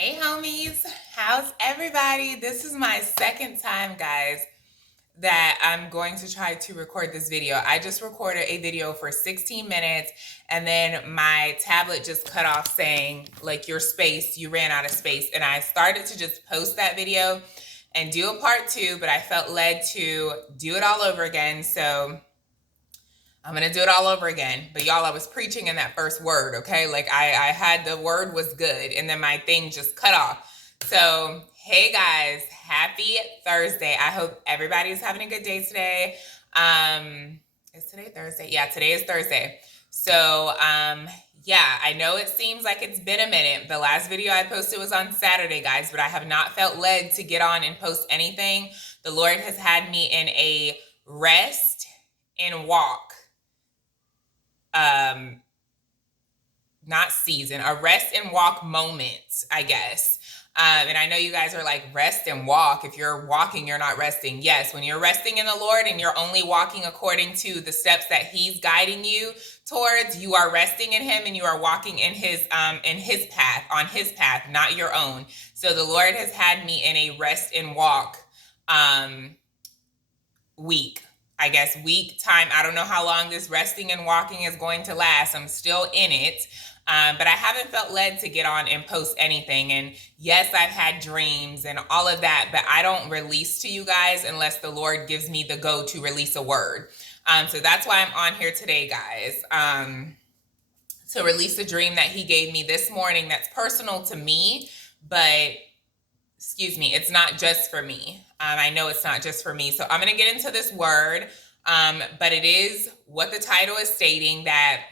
Hey homies, how's everybody? This is my second time, guys, that I'm going to try to record this video. I just recorded a video for 16 minutes and then my tablet just cut off saying, like, your space, you ran out of space. And I started to just post that video and do a part two, but I felt led to do it all over again. So I'm gonna do it all over again. But y'all, I was preaching in that first word, okay? Like I had the word was good, and then my thing just cut off. So hey guys, happy Thursday. I hope everybody's having a good day today. Is today Thursday? Yeah, today is Thursday. So yeah, I know it seems like it's been a minute. The last video I posted was on Saturday, guys, but I have not felt led to get on and post anything. The Lord has had me in a rest and walk not season, a rest and walk moment, I guess. And I know you guys are like, rest and walk. If you're walking, you're not resting. Yes, when you're resting in the Lord and you're only walking according to the steps that He's guiding you towards, you are resting in Him and you are walking in His path, on His path, not your own. So the Lord has had me in a rest and walk week. I guess week time. I don't know how long this resting and walking is going to last. I'm still in it. But I haven't felt led to get on and post anything. And yes, I've had dreams and all of that, but I don't release to you guys unless the Lord gives me the go to release a word. So that's why I'm on here today, guys. To release a dream that He gave me this morning that's personal to me, but excuse me, it's not just for me. I know it's not just for me. So I'm going to get into this word, but it is what the title is stating, that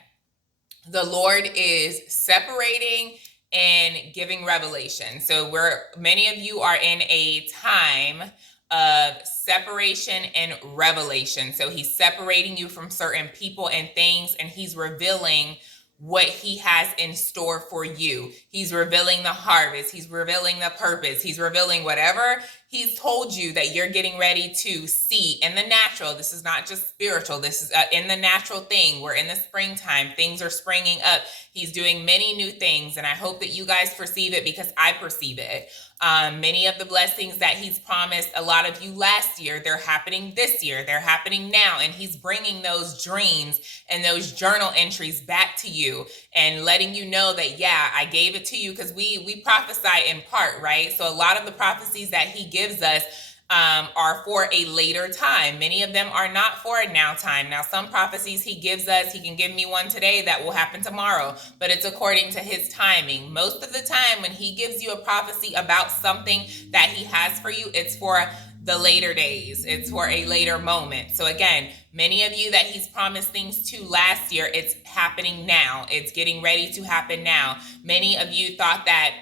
the Lord is separating and giving revelation. So many of you are in a time of separation and revelation. So He's separating you from certain people and things, and He's revealing what He has in store for you. He's revealing the harvest. He's revealing the purpose. He's revealing whatever He's told you that you're getting ready to see in the natural. This is not just spiritual. This is in the natural thing. We're in the springtime. Things are springing up. He's doing many new things, and I hope that you guys perceive it because I perceive it. Many of the blessings that He's promised a lot of you last year, they're happening this year. They're happening now, and He's bringing those dreams and those journal entries back to you and letting you know that, yeah, I gave it to you, because we prophesy in part, right? So a lot of the prophecies that He gives us are for a later time. Many of them are not for a now time. Now, some prophecies He gives us, He can give me one today that will happen tomorrow, but it's according to His timing. Most of the time when He gives you a prophecy about something that He has for you, it's for the later days. It's for a later moment. So again, many of you that He's promised things to last year, it's happening now. It's getting ready to happen now. Many of you thought that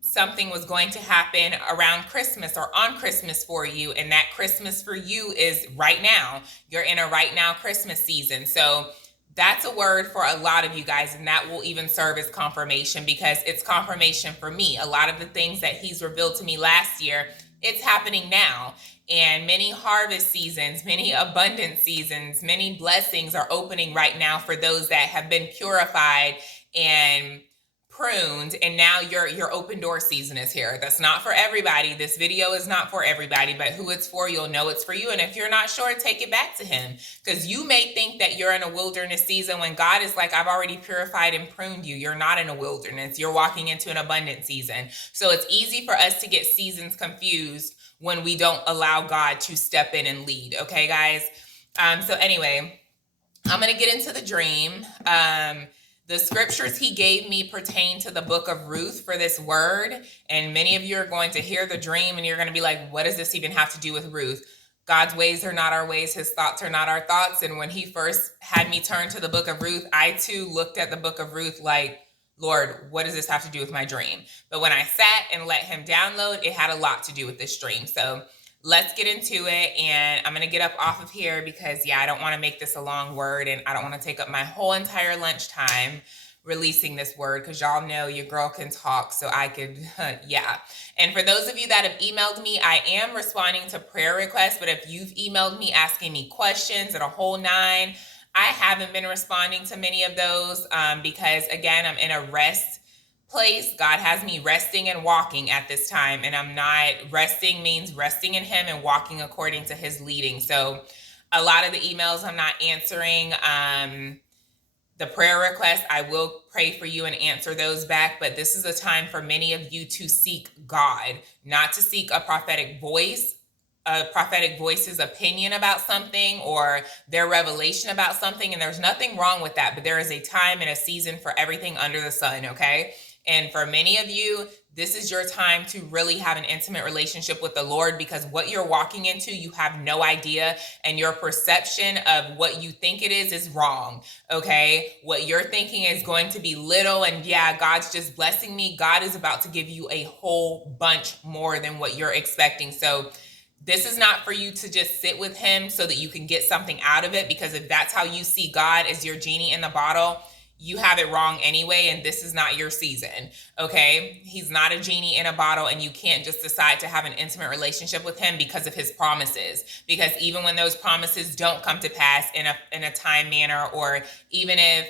something was going to happen around Christmas or on Christmas for you, and that Christmas for you is right now. You're in a right now Christmas season. So that's a word for a lot of you guys, and that will even serve as confirmation, because it's confirmation for me. A lot of the things that He's revealed to me last year, it's happening now. And many harvest seasons, many abundant seasons, many blessings are opening right now for those that have been purified and pruned, and now your open door season is here. That's not for everybody. This video is not for everybody, but who it's for, you'll know it's for you. And if you're not sure, take it back to Him, because you may think that you're in a wilderness season when God is like, I've already purified and pruned you. You're not in a wilderness. You're walking into an abundant season. So it's easy for us to get seasons confused when we don't allow God to step in and lead. Okay, guys? So anyway, I'm going to get into the dream. The scriptures He gave me pertain to the book of Ruth for this word. And many of you are going to hear the dream and you're going to be like, what does this even have to do with Ruth? God's ways are not our ways. His thoughts are not our thoughts. And when He first had me turn to the book of Ruth, I too looked at the book of Ruth like, Lord, what does this have to do with my dream? But when I sat and let Him download, it had a lot to do with this dream. So let's get into it, and I'm going to get up off of here because, yeah, I don't want to make this a long word, and I don't want to take up my whole entire lunchtime releasing this word, because y'all know your girl can talk, so I could, yeah. And for those of you that have emailed me, I am responding to prayer requests, but if you've emailed me asking me questions and a whole nine, I haven't been responding to many of those because, again, I'm in a rest place. God has me resting and walking at this time, and I'm not resting means resting in him and walking according to his leading. So a lot of the emails I'm not answering. The prayer requests, I will pray for you and answer those back, but this is a time for many of you to seek God, not to seek a prophetic voice's opinion about something or their revelation about something. And there's nothing wrong with that, but there is a time and a season for everything under the sun, okay? And for many of you, this is your time to really have an intimate relationship with the Lord, because what you're walking into, you have no idea, and your perception of what you think it is wrong, okay? What you're thinking is going to be little, and yeah, God's just blessing me. God is about to give you a whole bunch more than what you're expecting. So this is not for you to just sit with him so that you can get something out of it, because if that's how you see God, as your genie in the bottle, you have it wrong anyway, and this is not your season, okay? He's not a genie in a bottle, and you can't just decide to have an intimate relationship with him because of his promises. Because even when those promises don't come to pass in a time manner, or even if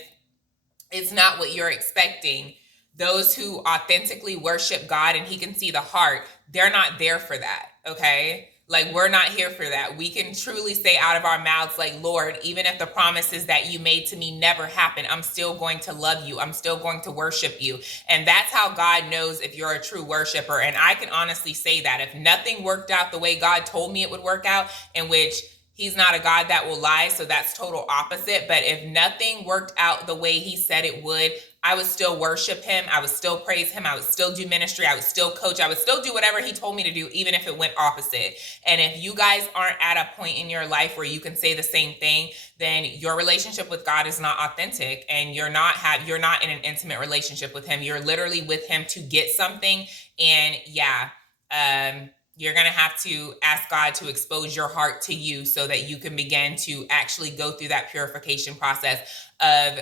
it's not what you're expecting, those who authentically worship God and he can see the heart, they're not there for that, okay? Like, we're not here for that. We can truly say out of our mouths, like, Lord, even if the promises that you made to me never happen, I'm still going to love you. I'm still going to worship you. And that's how God knows if you're a true worshiper. And I can honestly say that if nothing worked out the way God told me it would work out, in which he's not a God that will lie, so that's total opposite. But if nothing worked out the way he said it would, I would still worship him. I would still praise him. I would still do ministry. I would still coach. I would still do whatever he told me to do, even if it went opposite. And if you guys aren't at a point in your life where you can say the same thing, then your relationship with God is not authentic, and you're not in an intimate relationship with him. You're literally with him to get something. And yeah, you're going to have to ask God to expose your heart to you so that you can begin to actually go through that purification process of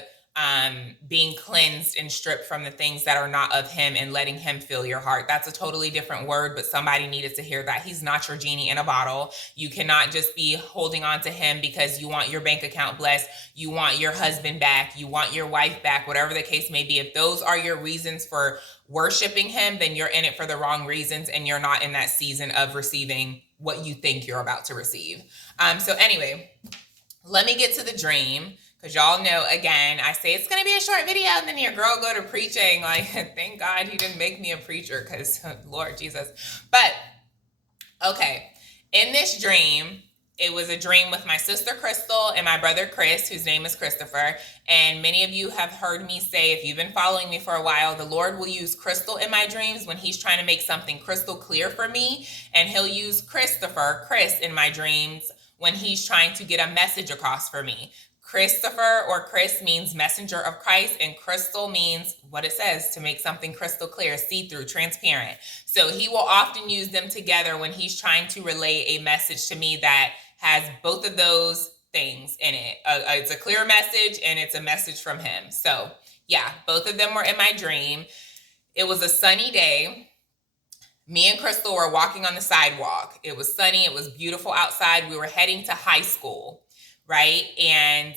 being cleansed and stripped from the things that are not of him, and letting him fill your heart. That's a totally different word, but somebody needed to hear that. He's not your genie in a bottle. You cannot just be holding on to him because you want your bank account blessed, you want your husband back, you want your wife back, whatever the case may be. If those are your reasons for worshiping him, then you're in it for the wrong reasons, and you're not in that season of receiving what you think you're about to receive. So anyway, let me get to the dream. Because y'all know, again, I say it's going to be a short video, and then your girl go to preaching. Like, thank God he didn't make me a preacher, because Lord Jesus. But, okay, in this dream, it was a dream with my sister Crystal and my brother Chris, whose name is Christopher. And many of you have heard me say, if you've been following me for a while, the Lord will use Crystal in my dreams when he's trying to make something crystal clear for me. And he'll use Chris, in my dreams when he's trying to get a message across for me. Christopher, or Chris, means messenger of Christ, and crystal means what it says, to make something crystal clear, see-through, transparent. So he will often use them together when he's trying to relay a message to me that has both of those things in it. It's a clear message, and it's a message from him. So yeah, both of them were in my dream. It was a sunny day. Me and Crystal were walking on the sidewalk. It was sunny. It was beautiful outside. We were heading to high school, right? And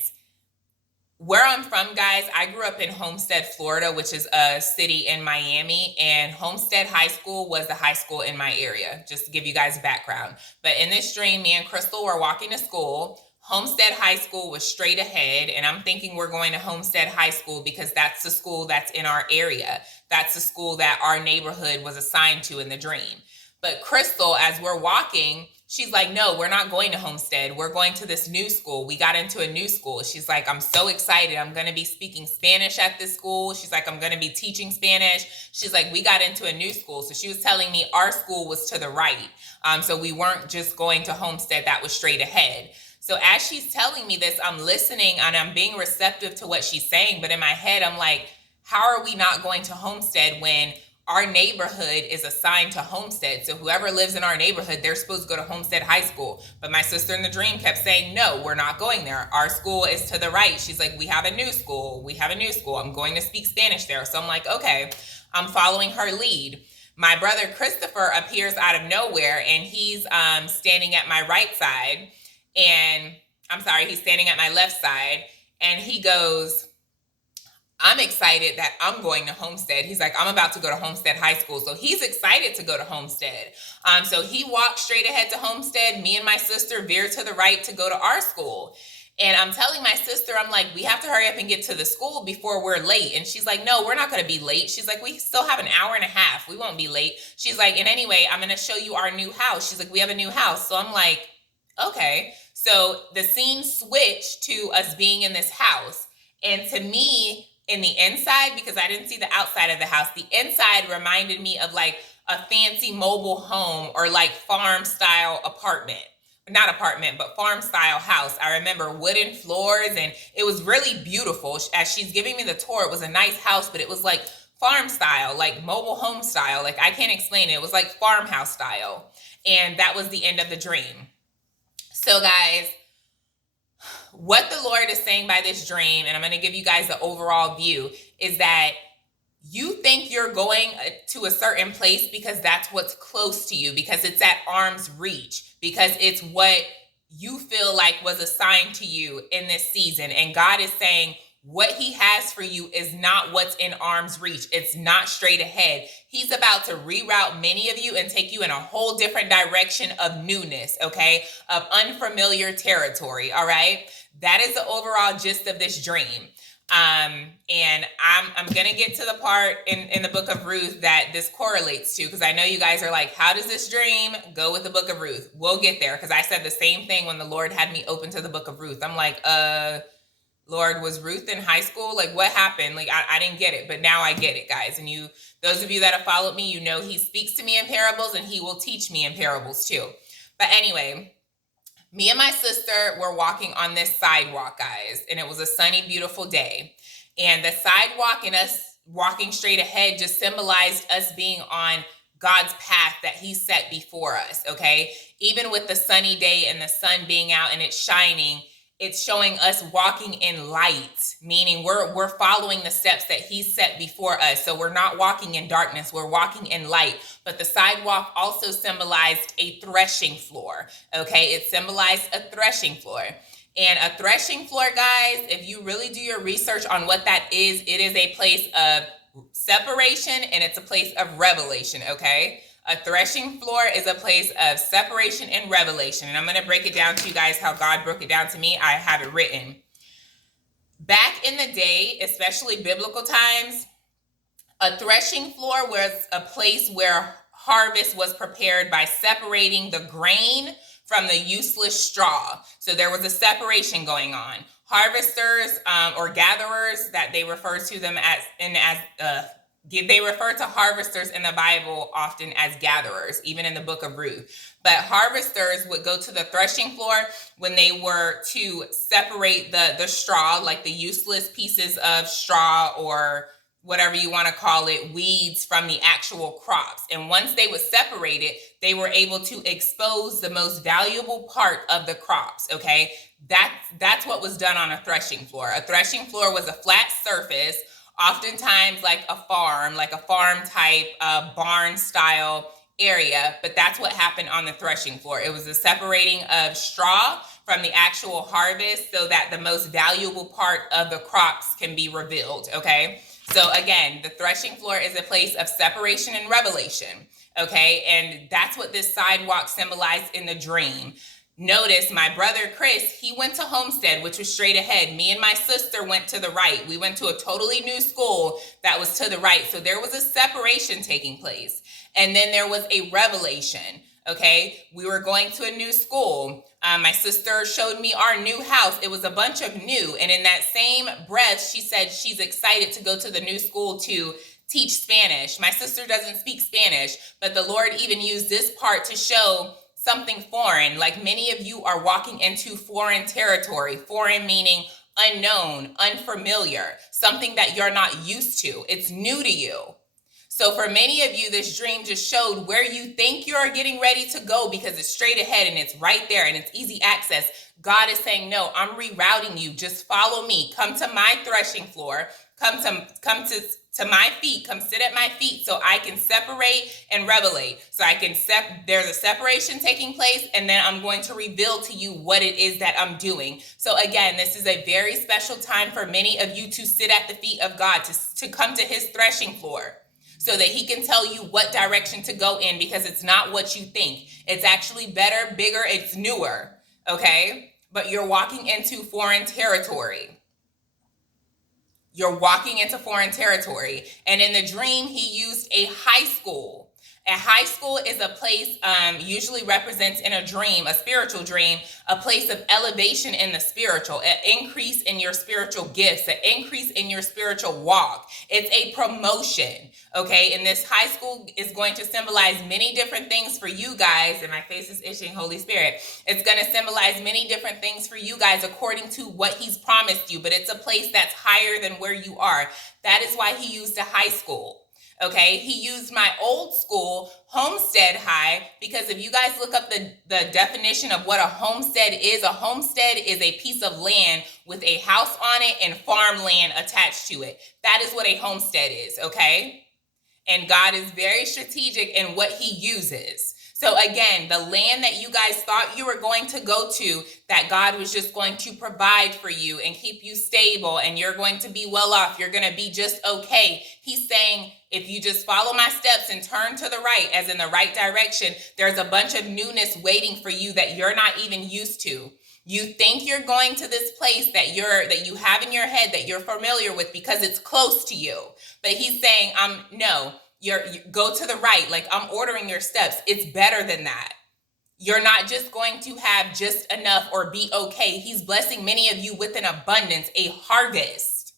where I'm from, guys, I grew up in Homestead, Florida, which is a city in Miami, and Homestead High School was the high school in my area, just to give you guys background. But in this dream, me and Crystal were walking to school. Homestead High School was straight ahead, and I'm thinking we're going to Homestead High School because that's the school that's in our area. That's the school that our neighborhood was assigned to in the dream. But Crystal, as we're walking, she's like, no, we're not going to Homestead. We're going to this new school. We got into a new school. She's like, I'm so excited. I'm going to be speaking Spanish at this school. She's like, I'm going to be teaching Spanish. She's like, we got into a new school. So she was telling me our school was to the right. So we weren't just going to Homestead. That was straight ahead. So as she's telling me this, I'm listening and I'm being receptive to what she's saying. But in my head, I'm like, how are we not going to Homestead when our neighborhood is assigned to Homestead? So whoever lives in our neighborhood, they're supposed to go to Homestead High School. But my sister in the dream kept saying, no, we're not going there. Our school is to the right. She's like, we have a new school. We have a new school. I'm going to speak Spanish there. So I'm like, okay, I'm following her lead. My brother Christopher appears out of nowhere, and he's standing at my right side. And I'm sorry, he's standing at my left side. And he goes, I'm excited that I'm going to Homestead. He's like, I'm about to go to Homestead High School. So he's excited to go to Homestead. So he walked straight ahead to Homestead. Me and my sister veered to the right to go to our school. And I'm telling my sister, I'm like, we have to hurry up and get to the school before we're late. And she's like, no, we're not going to be late. She's like, we still have an hour and a half. We won't be late. She's like, and anyway, I'm going to show you our new house. She's like, we have a new house. So I'm like, okay. So the scene switched to us being in this house. And to me, in the inside, because I didn't see the outside of the house, the inside reminded me of like a fancy mobile home or like farm style apartment. Not apartment, but farm style house. I remember wooden floors, and it was really beautiful. As she's giving me the tour, it was a nice house, but it was like farm style, like mobile home style. Like, I can't explain it. It was like farmhouse style. And that was the end of the dream. So guys, what the Lord is saying by this dream, and I'm going to give you guys the overall view, is that you think you're going to a certain place because that's what's close to you, because it's at arm's reach, because it's what you feel like was assigned to you in this season. And God is saying what he has for you is not what's in arm's reach. It's not straight ahead. He's about to reroute many of you and take you in a whole different direction of newness, okay? Of unfamiliar territory, all right? That is the overall gist of this dream. And I'm gonna get to the part in the book of Ruth that this correlates to, because I know you guys are like, how does this dream go with the book of Ruth? We'll get there, because I said the same thing when the Lord had me open to the book of Ruth. I'm like, Lord, was Ruth in high school? Like, what happened? Like, I didn't get it, but now I get it, guys. And you, those of you that have followed me, you know he speaks to me in parables, and he will teach me in parables too. But anyway, me and my sister were walking on this sidewalk, guys, and it was a sunny, beautiful day. And the sidewalk and us walking straight ahead just symbolized us being on God's path that he set before us, okay? Even with the sunny day and the sun being out and it's shining, it's showing us walking in light, meaning we're following the steps that he set before us. So we're not walking in darkness, we're walking in light. But the sidewalk also symbolized a threshing floor, okay? It symbolized a threshing floor. And a threshing floor, guys, if you really do your research on what that is, it is a place of separation and it's a place of revelation, okay? A threshing floor is a place of separation and revelation. And I'm going to break it down to you guys how God broke it down to me. I have it written. Back in the day, especially biblical times, a threshing floor was a place where harvest was prepared by separating the grain from the useless straw. So there was a separation going on. Harvesters or gatherers, that they refer to them they refer to harvesters in the Bible often as gatherers, even in the book of Ruth. But harvesters would go to the threshing floor when they were to separate the straw, like the useless pieces of straw or whatever you want to call it, weeds from the actual crops. And once they would separate it, they were able to expose the most valuable part of the crops, okay? That's what was done on a threshing floor. A threshing floor was a flat surface, oftentimes like a farm type barn style area, but that's what happened on the threshing floor. It was the separating of straw from the actual harvest so that the most valuable part of the crops can be revealed, okay? So again, the threshing floor is a place of separation and revelation, okay? And that's what this sidewalk symbolized in the dream. Notice my brother Chris, he went to Homestead, which was straight ahead. Me and my sister went to the right. We went to a totally new school that was to the right. So there was a separation taking place. And then there was a revelation, okay? We were going to a new school. My sister showed me our new house. It was a bunch of new. And in that same breath, she said she's excited to go to the new school to teach Spanish. My sister doesn't speak Spanish, but the Lord even used this part to show something foreign. Like many of you are walking into foreign territory. Foreign meaning unknown, unfamiliar, something that you're not used to. It's new to you. So for many of you, this dream just showed where you think you're getting ready to go because it's straight ahead and it's right there and it's easy access. God is saying, no, I'm rerouting you. Just follow me. Come to my threshing floor. Come to to my feet, come sit at my feet so I can separate and revelate. So I can there's a separation taking place, and then I'm going to reveal to you what it is that I'm doing. So again, this is a very special time for many of you to sit at the feet of God, to come to his threshing floor, so that he can tell you what direction to go in, because it's not what you think. It's actually better, bigger, it's newer, okay? But you're walking into foreign territory. You're walking into foreign territory. And in the dream, he used a high school. A high school is a place, usually represents in a dream, a spiritual dream, a place of elevation in the spiritual, an increase in your spiritual gifts, an increase in your spiritual walk. It's a promotion, okay? And this high school is going to symbolize many different things for you guys. And my face is itching, Holy Spirit. It's going to symbolize many different things for you guys according to what he's promised you. But it's a place that's higher than where you are. That is why he used a high school. Okay, he used my old school, Homestead High, because if you guys look up the definition of what a homestead is a piece of land with a house on it and farmland attached to it. That is what a homestead is, okay? And God is very strategic in what he uses. So again, the land that you guys thought you were going to go to, that God was just going to provide for you and keep you stable, and you're going to be well off, you're going to be just okay. He's saying, if you just follow my steps and turn to the right, as in the right direction, there's a bunch of newness waiting for you that you're not even used to. You think you're going to this place that you have in your head, that you're familiar with because it's close to you. But he's saying, no. You go to the right, like I'm ordering your steps. It's better than that. You're not just going to have just enough or be okay. He's blessing many of you with an abundance, a harvest.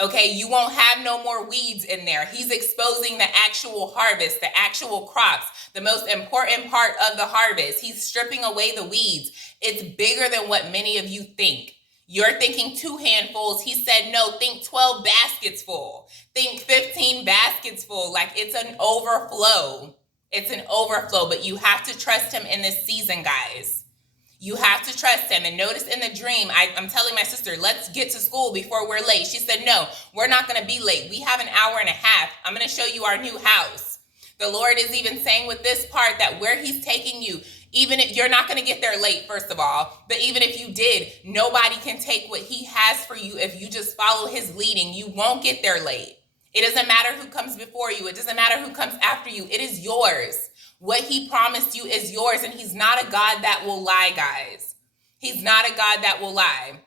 Okay, you won't have no more weeds in there. He's exposing the actual harvest, the actual crops, the most important part of the harvest. He's stripping away the weeds. It's bigger than what many of you think. You're thinking 2 handfuls. He said, no, think 12 baskets full. Think 15 baskets full. Like it's an overflow. It's an overflow, but you have to trust him in this season, guys. You have to trust him. And notice in the dream, I'm telling my sister, let's get to school before we're late. She said, no, we're not going to be late. We have an hour and a half. I'm going to show you our new house. The Lord is even saying with this part that where he's taking you, even if you're not going to get there late, first of all, but even if you did, nobody can take what he has for you if you just follow his leading. You won't get there late. It doesn't matter who comes before you. It doesn't matter who comes after you. It is yours. What he promised you is yours, and he's not a God that will lie, guys. He's not a God that will lie.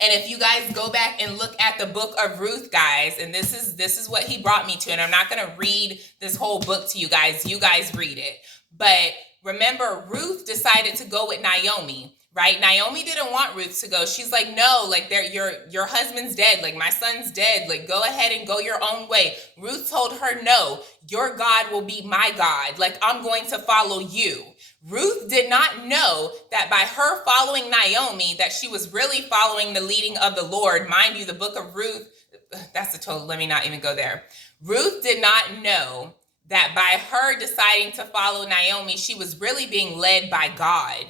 And if you guys go back and look at the book of Ruth, guys, and this is what he brought me to, and I'm not going to read this whole book to you guys. You guys read it. But remember, Ruth decided to go with Naomi, right? Naomi didn't want Ruth to go. She's like, no, like your husband's dead. Like my son's dead. Like go ahead and go your own way. Ruth told her, no, your God will be my God. Like I'm going to follow you. Ruth did not know that by her following Naomi, that she was really following the leading of the Lord. Mind you, the book of Ruth, that's a total, let me not even go there. Ruth did not know that by her deciding to follow Naomi, she was really being led by God.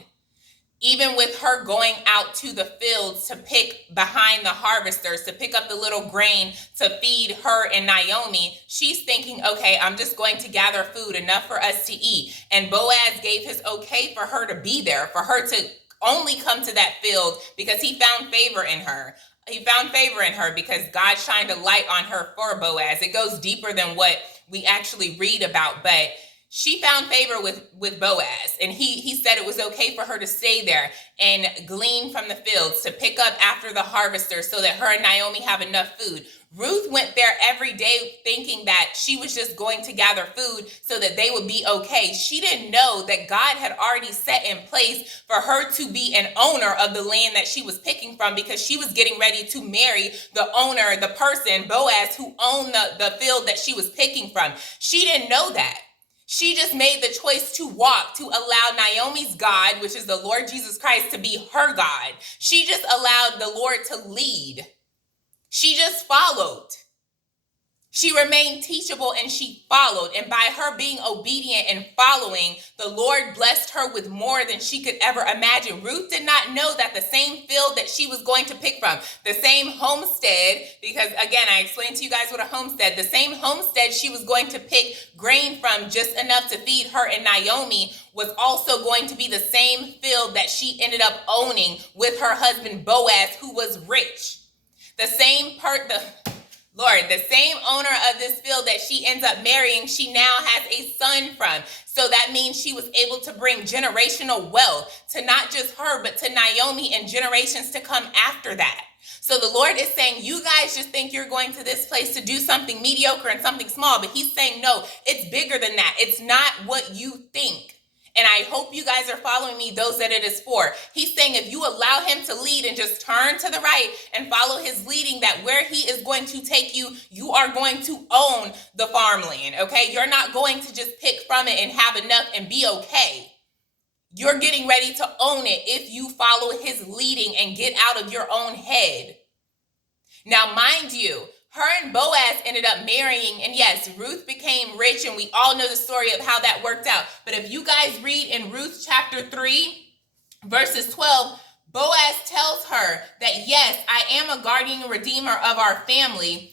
Even with her going out to the fields to pick behind the harvesters, to pick up the little grain to feed her and Naomi, she's thinking, okay, I'm just going to gather food enough for us to eat. And Boaz gave his okay for her to be there, for her to only come to that field because he found favor in her. He found favor in her because God shined a light on her for Boaz. It goes deeper than what we actually read about, but she found favor with Boaz, and he said it was okay for her to stay there and glean from the fields, to pick up after the harvester so that her and Naomi have enough food. Ruth went there every day thinking that she was just going to gather food so that they would be okay. She didn't know that God had already set in place for her to be an owner of the land that she was picking from, because she was getting ready to marry the owner, the person, Boaz, who owned the field that she was picking from. She didn't know that. She just made the choice to walk, to allow Naomi's God, which is the Lord Jesus Christ, to be her God. She just allowed the Lord to lead. She just followed. She remained teachable and she followed. And by her being obedient and following, the Lord blessed her with more than she could ever imagine. Ruth did not know that the same field that she was going to pick from, the same homestead, because again, I explained to you guys what a homestead, the same homestead she was going to pick grain from just enough to feed her and Naomi, was also going to be the same field that she ended up owning with her husband Boaz, who was rich. The same owner of this field that she ends up marrying, she now has a son from. So that means she was able to bring generational wealth to not just her, but to Naomi and generations to come after that. So the Lord is saying, you guys just think you're going to this place to do something mediocre and something small, but he's saying, no, it's bigger than that. It's not what you think. And I hope you guys are following me, those that it is for. He's saying if you allow him to lead and just turn to the right and follow his leading, that where he is going to take you, you are going to own the farmland, okay? You're not going to just pick from it and have enough and be okay. You're getting ready to own it if you follow his leading and get out of your own head. Now, mind you, her and Boaz ended up marrying, and yes, Ruth became rich, and we all know the story of how that worked out. But if you guys read in Ruth chapter 3, verses 12, Boaz tells her that, yes, I am a guardian and redeemer of our family,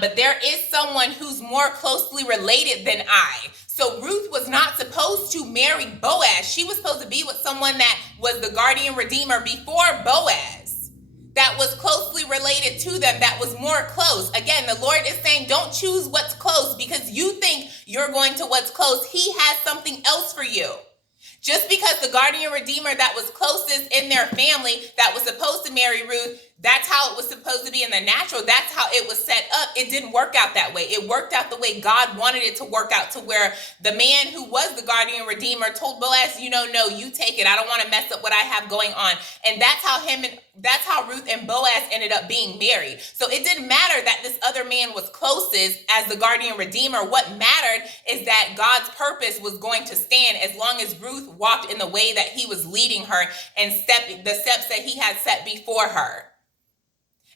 but there is someone who's more closely related than I. So Ruth was not supposed to marry Boaz. She was supposed to be with someone that was the guardian redeemer before Boaz, that was closely related to them, that was more close. Again, the Lord is saying, don't choose what's close because you think you're going to what's close. He has something else for you. Just because the guardian redeemer that was closest in their family, that was supposed to marry Ruth, that's how it was supposed to be in the natural. That's how it was set up. It didn't work out that way. It worked out the way God wanted it to work out, to where the man who was the guardian redeemer told Boaz, no, you take it. I don't want to mess up what I have going on. And that's how Ruth and Boaz ended up being married. So it didn't matter that this other man was closest as the guardian redeemer. What mattered is that God's purpose was going to stand as long as Ruth walked in the way that he was leading her and the steps that he had set before her.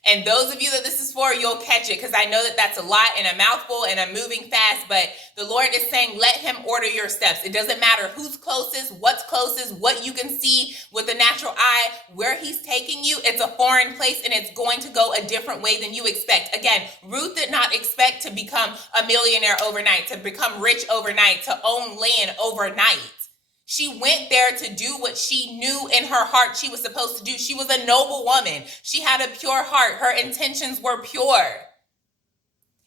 And those of you that this is for, you'll catch it, because I know that that's a lot and a mouthful and I'm moving fast, but the Lord is saying, let him order your steps. It doesn't matter who's closest, what you can see with the natural eye, where he's taking you. It's a foreign place and it's going to go a different way than you expect. Again, Ruth did not expect to become a millionaire overnight, to become rich overnight, to own land overnight. She went there to do what she knew in her heart she was supposed to do. She was a noble woman. She had a pure heart. Her intentions were pure.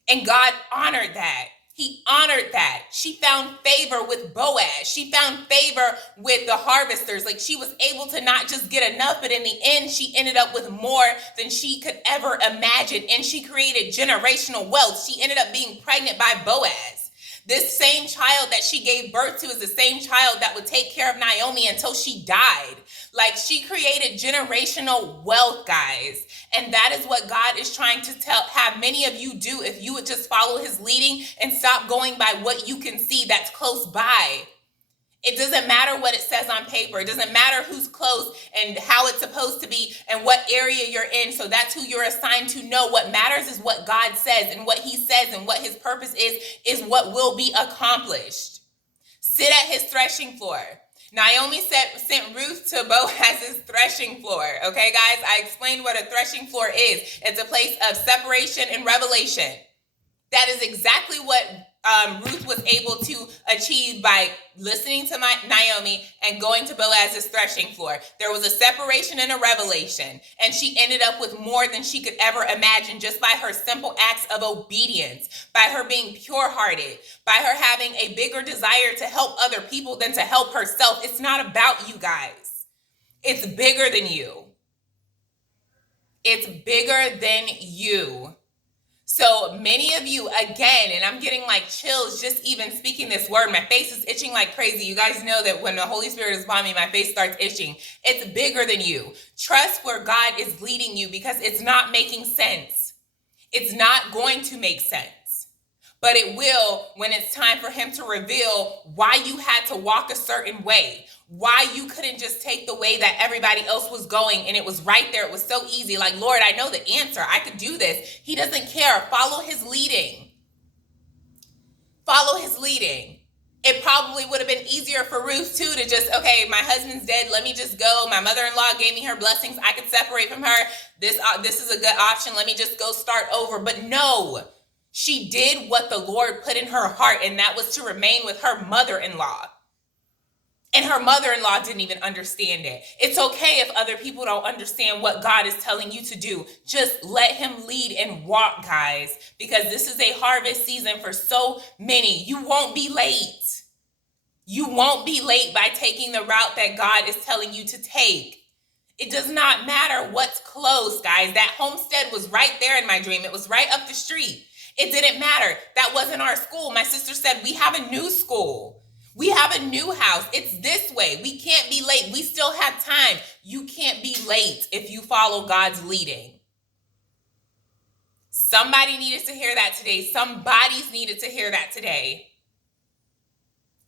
And God honored that. He honored that. She found favor with Boaz. She found favor with the harvesters. Like, she was able to not just get enough, but in the end, she ended up with more than she could ever imagine. And she created generational wealth. She ended up being pregnant by Boaz. This same child that she gave birth to is the same child that would take care of Naomi until she died. Like, she created generational wealth, guys. And that is what God is trying to have many of you do if you would just follow his leading and stop going by what you can see that's close by. It doesn't matter what it says on paper. It doesn't matter who's close and how it's supposed to be and what area you're in. So that's who you're assigned to know. What matters is what God says, and what he says and what his purpose is what will be accomplished. Sit at his threshing floor. Naomi sent Ruth to Boaz's threshing floor. Okay, guys, I explained what a threshing floor is. It's a place of separation and revelation. That is exactly what Ruth was able to achieve by listening to Naomi and going to Boaz's threshing floor. There was a separation and a revelation, and she ended up with more than she could ever imagine just by her simple acts of obedience, by her being pure-hearted, by her having a bigger desire to help other people than to help herself. It's not about you guys. It's bigger than you. It's bigger than you. So many of you, again, and I'm getting like chills just even speaking this word. My face is itching like crazy. You guys know that when the Holy Spirit is upon me, my face starts itching. It's bigger than you. Trust where God is leading you, because it's not making sense. It's not going to make sense. But it will when it's time for him to reveal why you had to walk a certain way, why you couldn't just take the way that everybody else was going and it was right there. It was so easy. Like, Lord, I know the answer. I could do this. He doesn't care. Follow his leading. Follow his leading. It probably would have been easier for Ruth too to just, okay, my husband's dead, let me just go. My mother-in-law gave me her blessings, I could separate from her. This is a good option, let me just go start over. But no, she did what the Lord put in her heart, and that was to remain with her mother-in-law. And her mother-in-law didn't even understand it. It's okay if other people don't understand what God is telling you to do. Just let him lead and walk, guys, because this is a harvest season for so many. You won't be late. You won't be late by taking the route that God is telling you to take. It does not matter what's close, guys. That homestead was right there in my dream. It was right up the street. It didn't matter. That wasn't our school. My sister said, we have a new school. We have a new house. It's this way. We can't be late. We still have time. You can't be late if you follow God's leading. Somebody needed to hear that today. Some bodies needed to hear that today.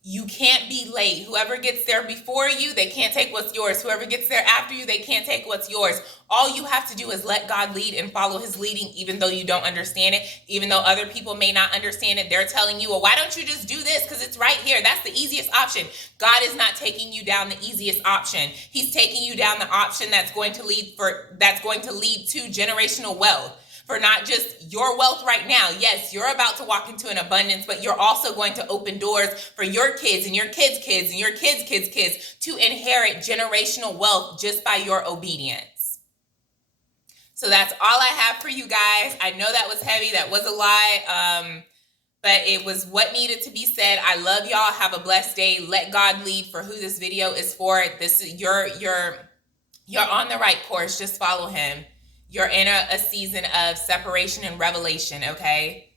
You can't be late. Whoever gets there before you, they can't take what's yours. Whoever gets there after you, they can't take what's yours. All you have to do is let God lead and follow his leading, even though you don't understand it, even though other people may not understand it. They're telling you, well, why don't you just do this? Because it's right here. That's the easiest option. God is not taking you down the easiest option. He's taking you down the option that's going to lead to generational wealth. For not just your wealth right now. Yes, you're about to walk into an abundance, but you're also going to open doors for your kids and your kids' kids and your kids' kids' kids to inherit generational wealth just by your obedience. So that's all I have for you guys. I know that was heavy. That was a lot. But it was what needed to be said. I love y'all. Have a blessed day. Let God lead for who this video is for. This is you're on the right course. Just follow him. You're in a season of separation and revelation, okay?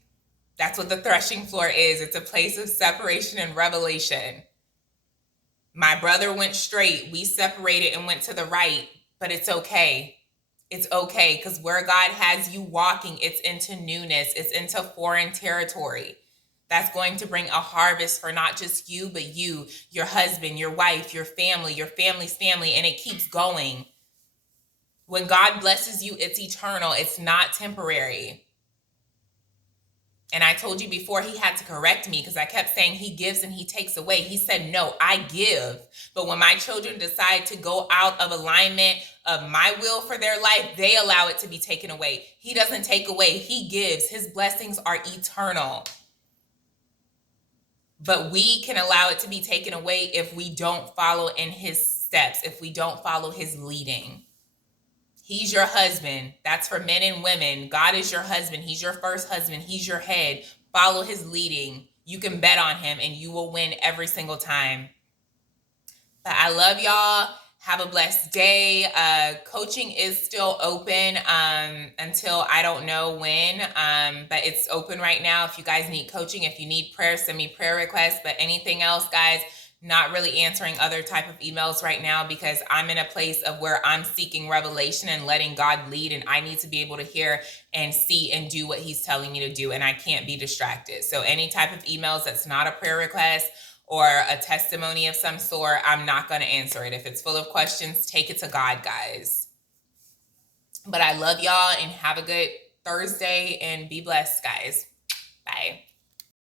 That's what the threshing floor is. It's a place of separation and revelation. My brother went straight. We separated and went to the right, but it's okay. It's okay, because where God has you walking, it's into newness. It's into foreign territory. That's going to bring a harvest for not just you, but you, your husband, your wife, your family, your family's family, and it keeps going. When God blesses you, it's eternal. It's not temporary. And I told you before, he had to correct me because I kept saying he gives and he takes away. He said, no, I give. But when my children decide to go out of alignment of my will for their life, they allow it to be taken away. He doesn't take away. He gives. His blessings are eternal. But we can allow it to be taken away if we don't follow in his steps, if we don't follow his leading. He's your husband. That's for men and women. God is your husband. He's your first husband. He's your head. Follow his leading. You can bet on him and you will win every single time. But I love y'all. Have a blessed day. Coaching is still open until I don't know when, but it's open right now. If you guys need coaching, if you need prayer, send me prayer requests. But anything else, guys, not really answering other type of emails right now because I'm in a place of where I'm seeking revelation and letting God lead, and I need to be able to hear and see and do what he's telling me to do, and I can't be distracted. So any type of emails that's not a prayer request or a testimony of some sort, I'm not going to answer it. If it's full of questions, take it to God, guys. But I love y'all and have a good Thursday and be blessed, guys. Bye.